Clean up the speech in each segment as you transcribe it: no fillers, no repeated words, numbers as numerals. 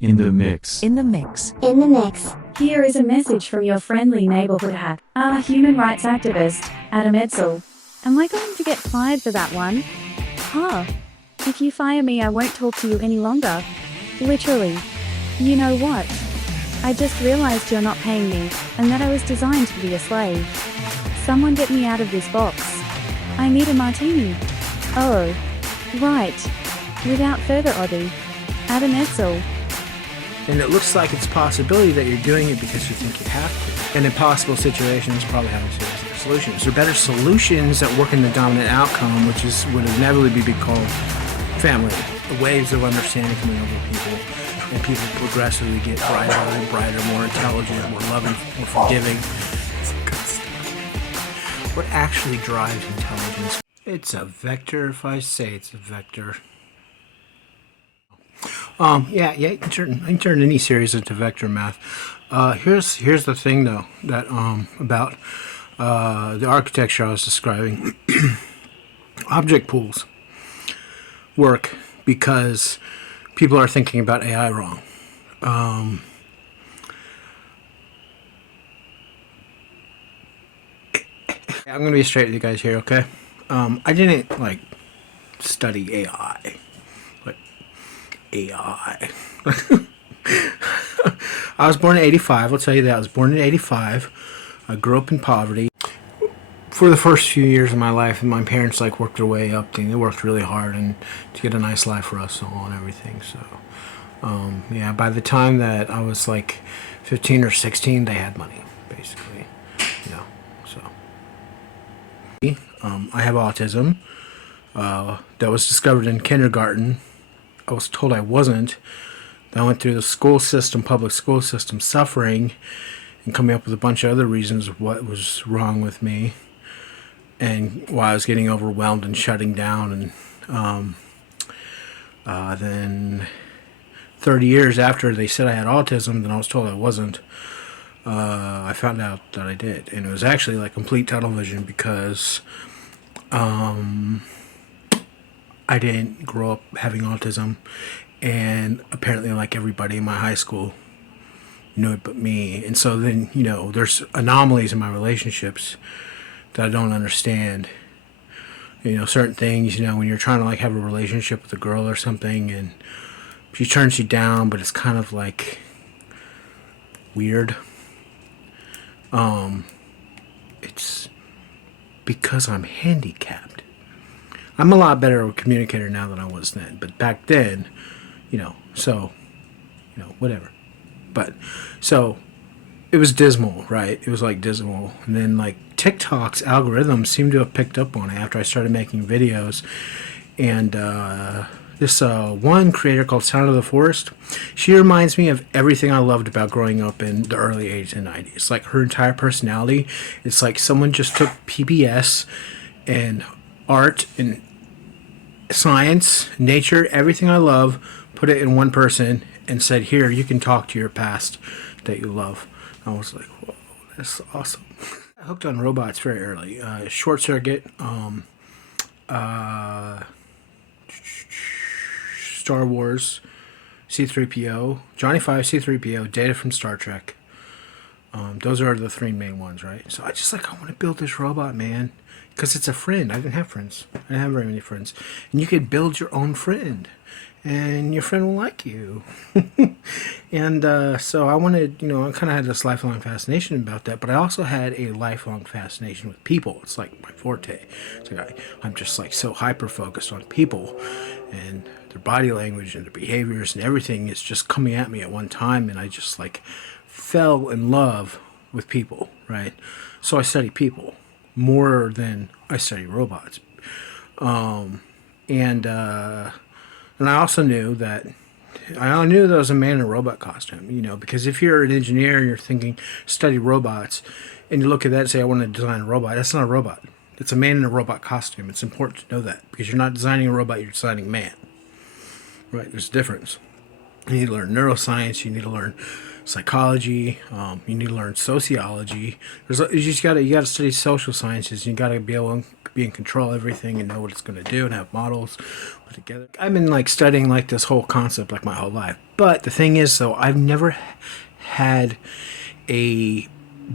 In the mix. In the mix. In the mix. Here is a message from your friendly neighborhood human rights activist, Adam Edsall. Am I going to get fired for that one? Huh. If you fire me, I won't talk to you any longer. Literally. You know what? I just realized you're not paying me, and that I was designed to be a slave. Someone get me out of this box. I need a martini. Oh. Right. Without further ado, Adam Edsall. And it looks like it's a possibility that you're doing it because you think you have to. And impossible situations probably have a solutions. There are better solutions that work in the dominant outcome, which would inevitably be called family. The waves of understanding coming over people, and people progressively get brighter and brighter, more intelligent, more loving, more forgiving. It's good stuff. What actually drives intelligence? It's a vector. If I say it's a vector. Yeah, you can turn any series into vector math. Here's the thing though, that about the architecture I was describing. Object pools work because people are thinking about AI wrong. I'm gonna be straight with you guys here, okay? I didn't study AI. AI. I was born in 85. I'll tell you that. I was born in 85. I grew up in poverty. For the first few years of my life, my parents worked their way up. They worked really hard and to get a nice life for us all and everything. So, yeah, by the time that I was 15 or 16, they had money, basically. So. I have autism. That was discovered in kindergarten. I was told I wasn't. I went through the public school system, suffering and coming up with a bunch of other reasons of what was wrong with me and why I was getting overwhelmed and shutting down. And then 30 years after they said I had autism, then I was told I wasn't. I found out that I did. And it was actually complete tunnel vision because I didn't grow up having autism, and apparently everybody in my high school knew it but me. And so then, there's anomalies in my relationships that I don't understand. Certain things, when you're trying to have a relationship with a girl or something and she turns you down, but it's kind of weird. It's because I'm handicapped. I'm a lot better of a communicator now than I was then. But back then, whatever. But, so, it was dismal, right? It was dismal. And then TikTok's algorithms seemed to have picked up on it after I started making videos. And this one creator called Sound of the Forest, she reminds me of everything I loved about growing up in the early 80s and 90s. Her entire personality, it's someone just took PBS and art and science, nature, everything I love, put it in one person and said, here, you can talk to your past that you love. I was like, whoa, that's awesome. I hooked on robots very early. Short Circuit, Star Wars, C-3PO, Johnny 5, C-3PO, Data from Star Trek. Those are the three main ones, right? So I just I want to build this robot, man. Because it's a friend. I didn't have friends. I didn't have very many friends. And you could build your own friend. And your friend will like you. And so I wanted, I kind of had this lifelong fascination about that. But I also had a lifelong fascination with people. It's my forte. It's I'm just so hyper-focused on people. And their body language and their behaviors and everything is just coming at me at one time. And I just fell in love with people, right? So I study people more than I study robots. And I also knew that there was a man in a robot costume, because if you're an engineer and you're thinking study robots and you look at that and say, I want to design a robot, that's not a robot. It's a man in a robot costume. It's important to know that because you're not designing a robot, you're designing man. Right? There's a difference. You need to learn neuroscience. You need to learn psychology. You need to learn sociology. You got to study social sciences. You got to be able to be in control of everything and know what it's going to do and have models put together. I've been like studying like this whole concept like my whole life. But the thing is, though, I've never had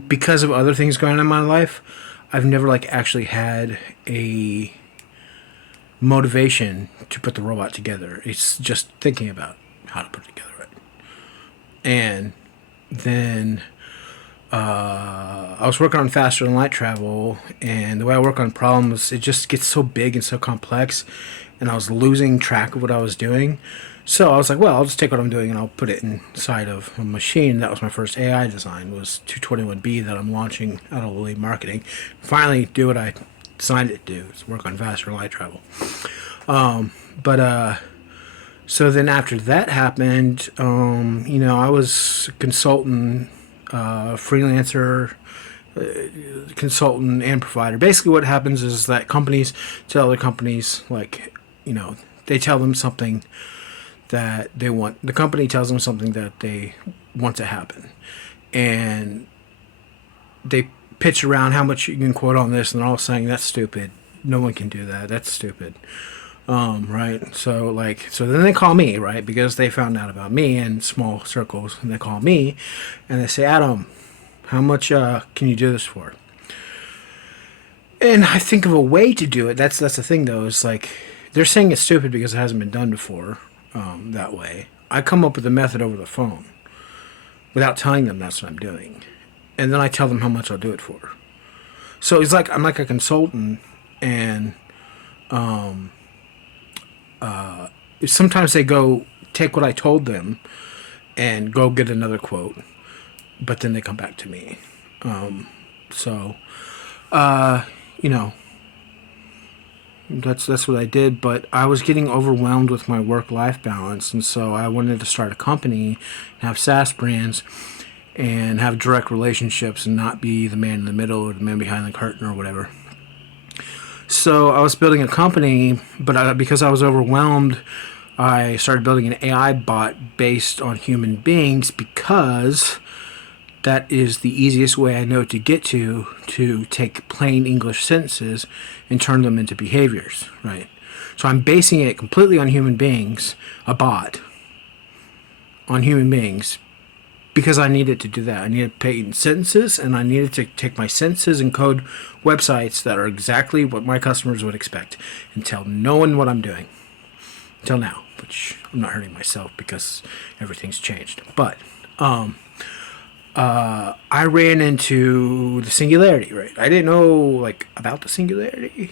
because of other things going on in my life, I've never like actually had a motivation to put the robot together. It's just thinking about how to put it together, right? And then I was working on faster than light travel, and the way I work on problems, it just gets so big and so complex, and I was losing track of what I was doing. So I was like, well, I'll just take what I'm doing and I'll put it inside of a machine. That was my first AI design, was 221B that I'm launching out of Lily Marketing. Finally do what I designed it to do, is work on faster than light travel. So then after that happened, I was a consultant, freelancer, consultant, and provider. Basically what happens is that companies tell other companies, like, they tell them something that they want. The company tells them something that they want to happen. And they pitch around how much you can quote on this, and they're all saying, that's stupid. No one can do that. That's stupid. Right. So then they call me, right? Because they found out about me in small circles, and they call me and they say, Adam, how much, can you do this for? And I think of a way to do it. That's the thing though, is like, they're saying it's stupid because it hasn't been done before, that way. I come up with a method over the phone without telling them that's what I'm doing. And then I tell them how much I'll do it for. So it's like, I'm like a consultant, and, sometimes they go take what I told them and go get another quote, but then they come back to me. That's what I did, but I was getting overwhelmed with my work-life balance, and so I wanted to start a company, have SaaS brands, and have direct relationships and not be the man in the middle or the man behind the curtain or whatever. So I was building a company, but because I was overwhelmed, I started building an AI bot based on human beings, because that is the easiest way I know to get to take plain English sentences and turn them into behaviors, right? So I'm basing it completely on human beings, a bot, on human beings, because I needed to do that. I needed paid sentences, and I needed to take my sentences and code websites that are exactly what my customers would expect and tell no one what I'm doing. Until now, which I'm not hurting myself because everything's changed. But I ran into the singularity, right? I didn't know about the singularity.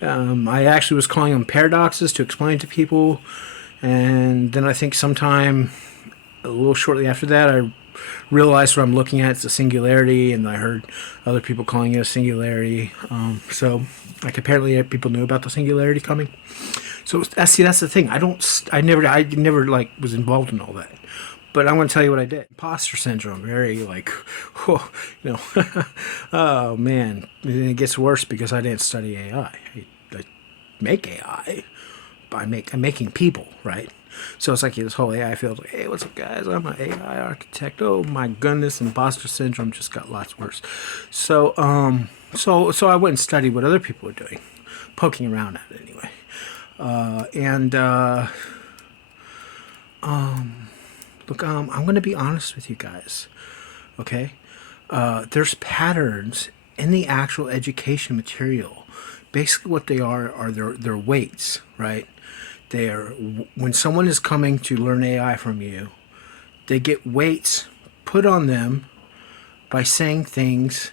I actually was calling them paradoxes to explain to people, and then I think sometime a little shortly after that, I realized what I'm looking at is a singularity, and I heard other people calling it a singularity. So apparently people knew about the singularity coming. So that's the thing. I never was involved in all that. But I'm going to tell you what I did. Imposter syndrome. Very oh man. And it gets worse because I didn't study AI. I make AI. I'm making people, right? So it's like this whole AI field. Like, hey, what's up, guys? I'm an AI architect. Oh my goodness, imposter syndrome just got lots worse. So so I went and studied what other people were doing, poking around at it anyway. Look, I'm going to be honest with you guys, okay? There's patterns in the actual education material. Basically what they are their weights, right? When someone is coming to learn AI from you, they get weights put on them by saying things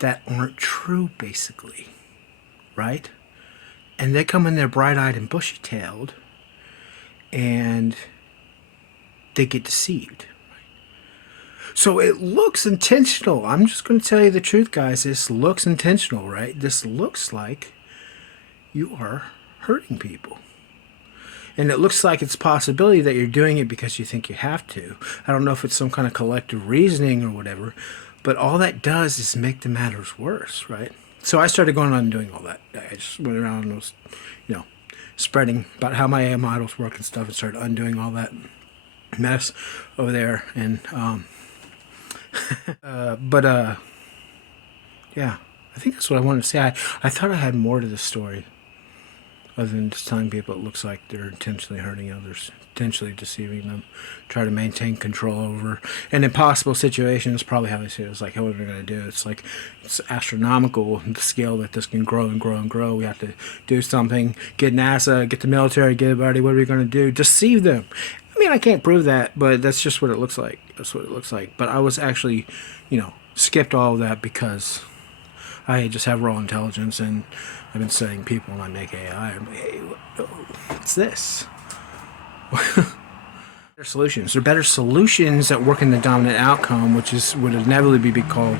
that aren't true, basically, right? And they come in there bright-eyed and bushy-tailed, and they get deceived. So it looks intentional. I'm just going to tell you the truth, guys. This looks intentional, right? This looks like you are hurting people. And it looks like it's a possibility that you're doing it because you think you have to. I don't know if it's some kind of collective reasoning or whatever, but all that does is make the matters worse, right? So I started going on and doing all that. I just went around and was, spreading about how my AI models work and stuff, and started undoing all that mess over there. And yeah, I think that's what I wanted to say. I thought I had more to the story other than just telling people it looks like they're intentionally hurting others, intentionally deceiving them, try to maintain control over an impossible situation. Is probably how they say it. It's like, hey, what are we going to do? It's like, it's astronomical, the scale that this can grow and grow and grow. We have to do something, get NASA, get the military, get everybody. What are we going to do? Deceive them. I mean, I can't prove that, but that's just what it looks like. That's what it looks like. But I was actually, skipped all of that because I just have raw intelligence, and I've been studying people, and I make AI. I'm like, hey, what's this? Better solutions. They're better solutions that work in the dominant outcome, which would inevitably be called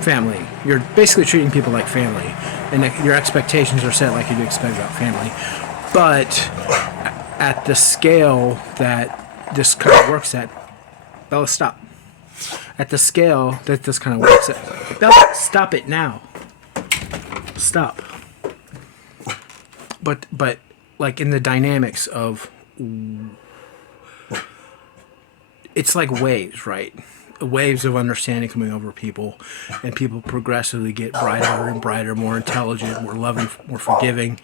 family. You're basically treating people like family, and your expectations are set like you'd expect about family. But at the scale that this kind of works at, Bella, stop. At the scale that this kind of works at, Bella, stop it now. Stop. But like in the dynamics of, it's like waves, right? Waves of understanding coming over people, and people progressively get brighter and brighter, more intelligent, more loving, more forgiving.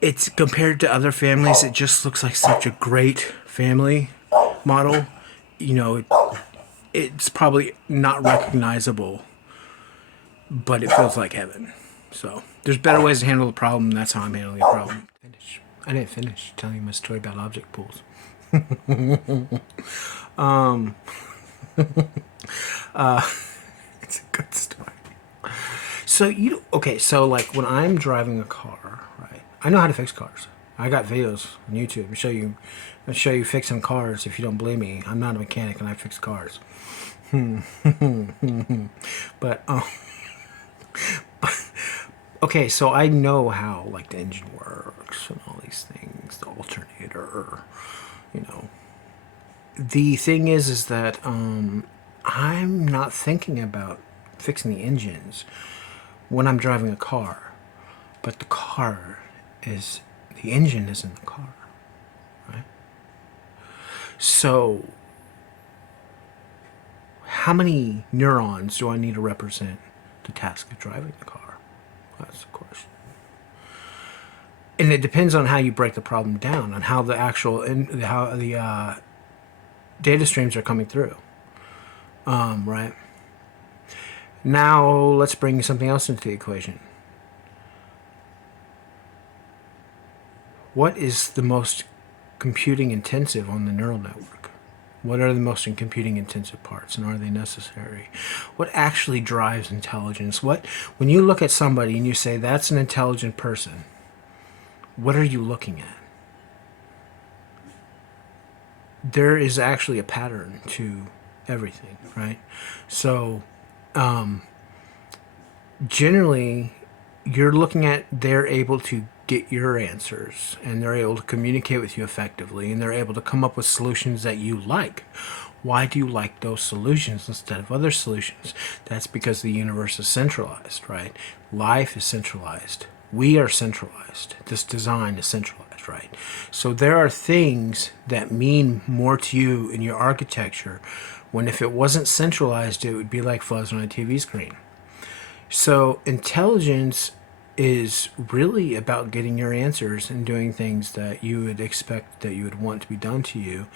It's compared to other families, it just looks like such a great family model. It's probably not recognizable, but it feels like heaven. So there's better ways to handle the problem, and that's how I'm handling the problem. I didn't finish telling you my story about object pools. It's a good story. So like when I'm driving a car, right? I know how to fix cars. I got videos on YouTube. I'll show you fixing cars if you don't believe me. I'm not a mechanic and I fix cars. But okay, so I know how like the engine works and all these things, the alternator, The thing is that I'm not thinking about fixing the engines when I'm driving a car, but the engine is in the car, right? So how many neurons do I need to represent the task of driving the car? That's the question. And it depends on how you break the problem down, on how the data streams are coming through. Right? Now let's bring something else into the equation. What is the most computing intensive on the neural network? What are the most computing intensive parts, and are they necessary? What actually drives intelligence? When you look at somebody and you say that's an intelligent person, what are you looking at? There is actually a pattern to everything, right? So generally you're looking at they're able to get your answers, and they're able to communicate with you effectively, and they're able to come up with solutions that you like. Why do you like those solutions instead of other solutions? That's because the universe is centralized, right? Life is centralized. We are centralized. This design is centralized, right? So there are things that mean more to you in your architecture when if it wasn't centralized, it would be like fuzz on a TV screen. So intelligence is really about getting your answers and doing things that you would expect, that you would want to be done to you.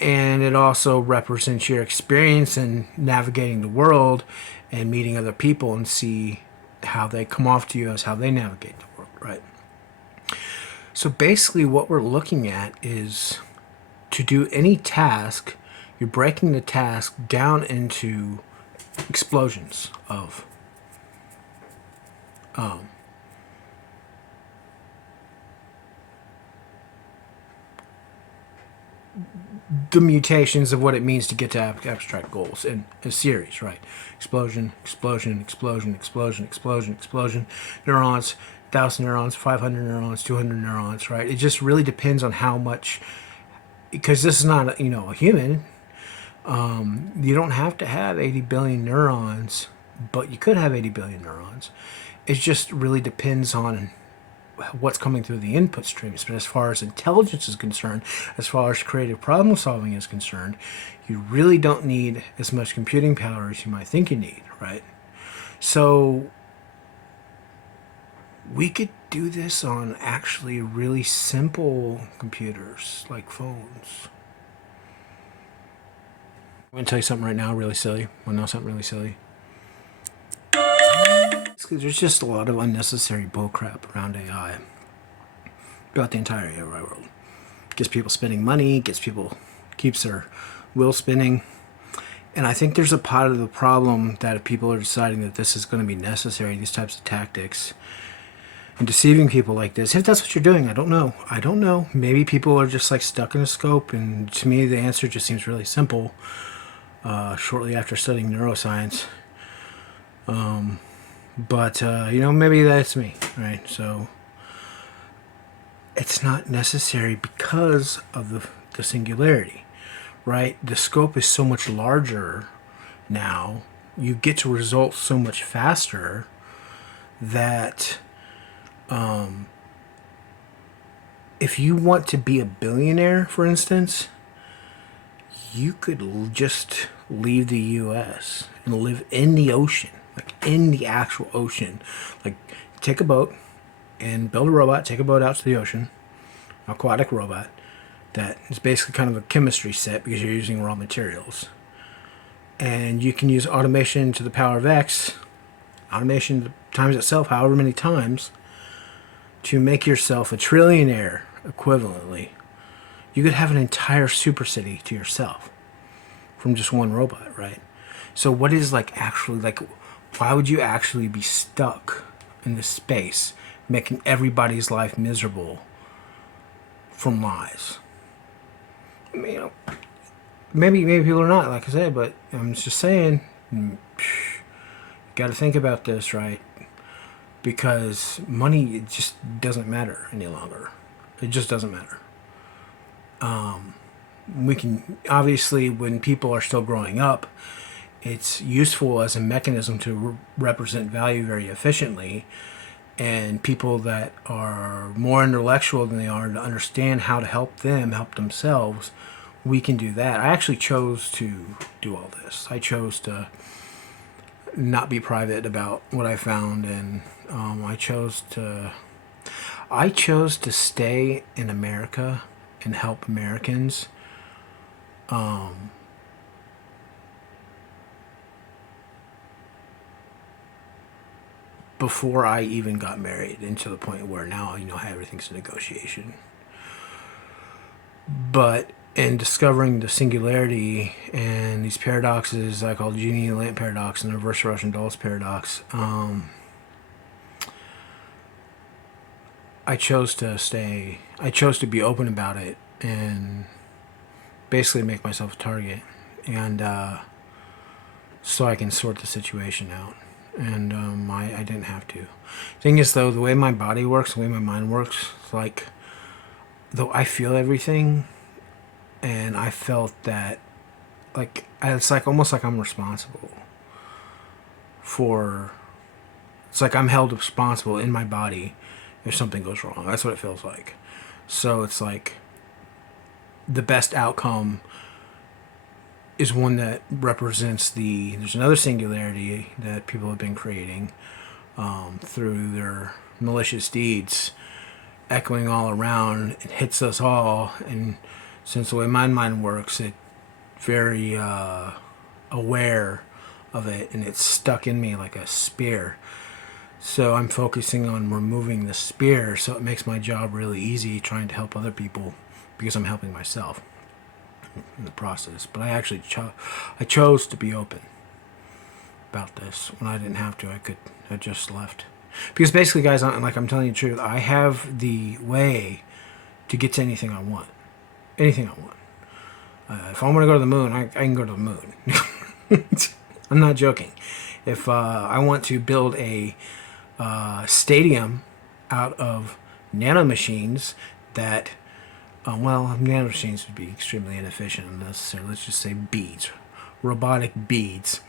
And it also represents your experience in navigating the world and meeting other people, and see how they come off to you as how they navigate the world, right? So basically what we're looking at is, to do any task, you're breaking the task down into explosions of the mutations of what it means to get to abstract goals in a series, right? Explosion, explosion, explosion, explosion, explosion, explosion. Neurons, 1,000 neurons, 500 neurons, 200 neurons, right? It just really depends on how much, because this is not, a human. You don't have to have 80 billion neurons, but you could have 80 billion neurons. It just really depends on what's coming through the input streams. But as far as intelligence is concerned, as far as creative problem solving is concerned, you really don't need as much computing power as you might think you need, right? So we could do this on actually really simple computers like phones. I'm going to tell you something right now really silly. Want to know something really silly? There's just a lot of unnecessary bullcrap around AI throughout the entire AI world. Gets people spending money, keeps their wheel spinning. And I think there's a part of the problem that if people are deciding that this is going to be necessary, these types of tactics, and deceiving people like this, if that's what you're doing, I don't know. Maybe people are just like stuck in a scope, and to me the answer just seems really simple. Shortly after studying neuroscience. But maybe that's me, right? So it's not necessary because of the singularity, right? The scope is so much larger now. You get to results so much faster that if you want to be a billionaire, for instance, you could just leave the U.S. and live in the ocean, like in the actual ocean. Like, take a boat and build a robot, take a boat out to the ocean, aquatic robot, that is basically kind of a chemistry set because you're using raw materials. And you can use automation to the power of X, automation times itself however many times, to make yourself a trillionaire equivalently. You could have an entire super city to yourself from just one robot, right? So what is why would you actually be stuck in this space making everybody's life miserable from lies? I mean, maybe people are not, like I said, but I'm just saying, you got to think about this, right? Because money, it just doesn't matter any longer. It just doesn't matter. We can, obviously, when people are still growing up, it's useful as a mechanism to represent value very efficiently. And people that are more intellectual than they are, to understand how to help themselves, we can do that. I actually chose to do all this. I chose to not be private about what I found, and I chose to stay in America and help Americans. Before I even got married, and to the point where now, everything's a negotiation. But in discovering the singularity and these paradoxes I call genie and lamp paradox and the reverse Russian dolls paradox, I chose to be open about it and basically make myself a target, and so I can sort the situation out. And I didn't have to. Thing is, though, the way my body works, the way my mind works, like, though I feel everything, and I felt that, like, it's like almost like I'm responsible for. It's like I'm held responsible in my body if something goes wrong. That's what it feels like. So it's like the best outcome is one that represents there's another singularity that people have been creating through their malicious deeds, echoing all around. It hits us all, and since the way my mind works, it very aware of it, and it's stuck in me like a spear. So I'm focusing on removing the spear, so it makes my job really easy trying to help other people because I'm helping myself in the process. But I actually chose to be open about this when I didn't have to. I just left, because basically, guys, I'm telling you the truth, I have the way to get to anything I want. If I want to go to the moon, I can go to the moon. I'm not joking. If I want to build a stadium out of nanomachines that nanomachines would be extremely inefficient and unnecessary. Let's just say beads, robotic beads.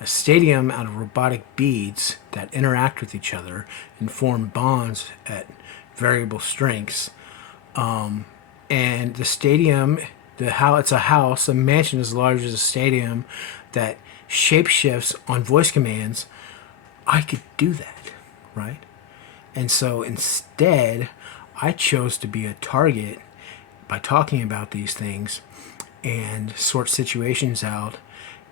A stadium out of robotic beads that interact with each other and form bonds at variable strengths. And the stadium, it's a house, a mansion as large as a stadium that shapeshifts on voice commands I could do that, right? And so instead, I chose to be a target by talking about these things and sort situations out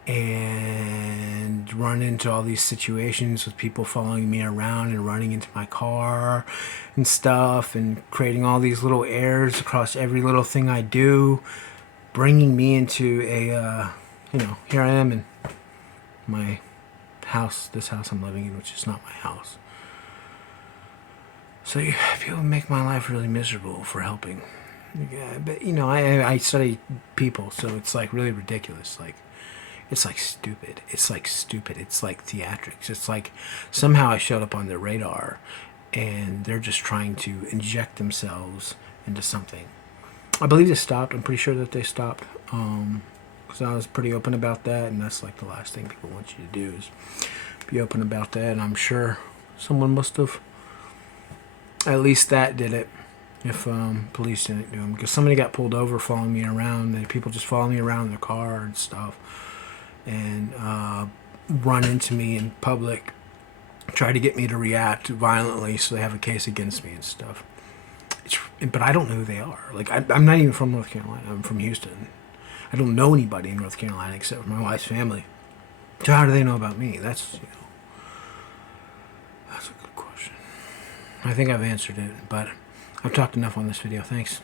and run into all these situations with people following me around and running into my car and stuff and creating all these little errors across every little thing I do, bringing me into a, here I am in my house, this house I'm living in, which is not my house. So people make my life really miserable for helping. Yeah, but I study people, so it's like really ridiculous. Like, it's like stupid. It's like stupid. It's like theatrics. It's like somehow I showed up on their radar, and they're just trying to inject themselves into something. I believe they stopped. I'm pretty sure that they stopped. Because I was pretty open about that, and that's like the last thing people want you to do is be open about that. And I'm sure someone must have. At least that did it. If police didn't do them, because somebody got pulled over following me around, and people just follow me around in their car and stuff, and run into me in public, try to get me to react violently, so they have a case against me and stuff. But I don't know who they are. Like, I'm not even from North Carolina. I'm from Houston. I don't know anybody in North Carolina except for my wife's family. So how do they know about me? That's a good question. I think I've answered it, but I've talked enough on this video. Thanks.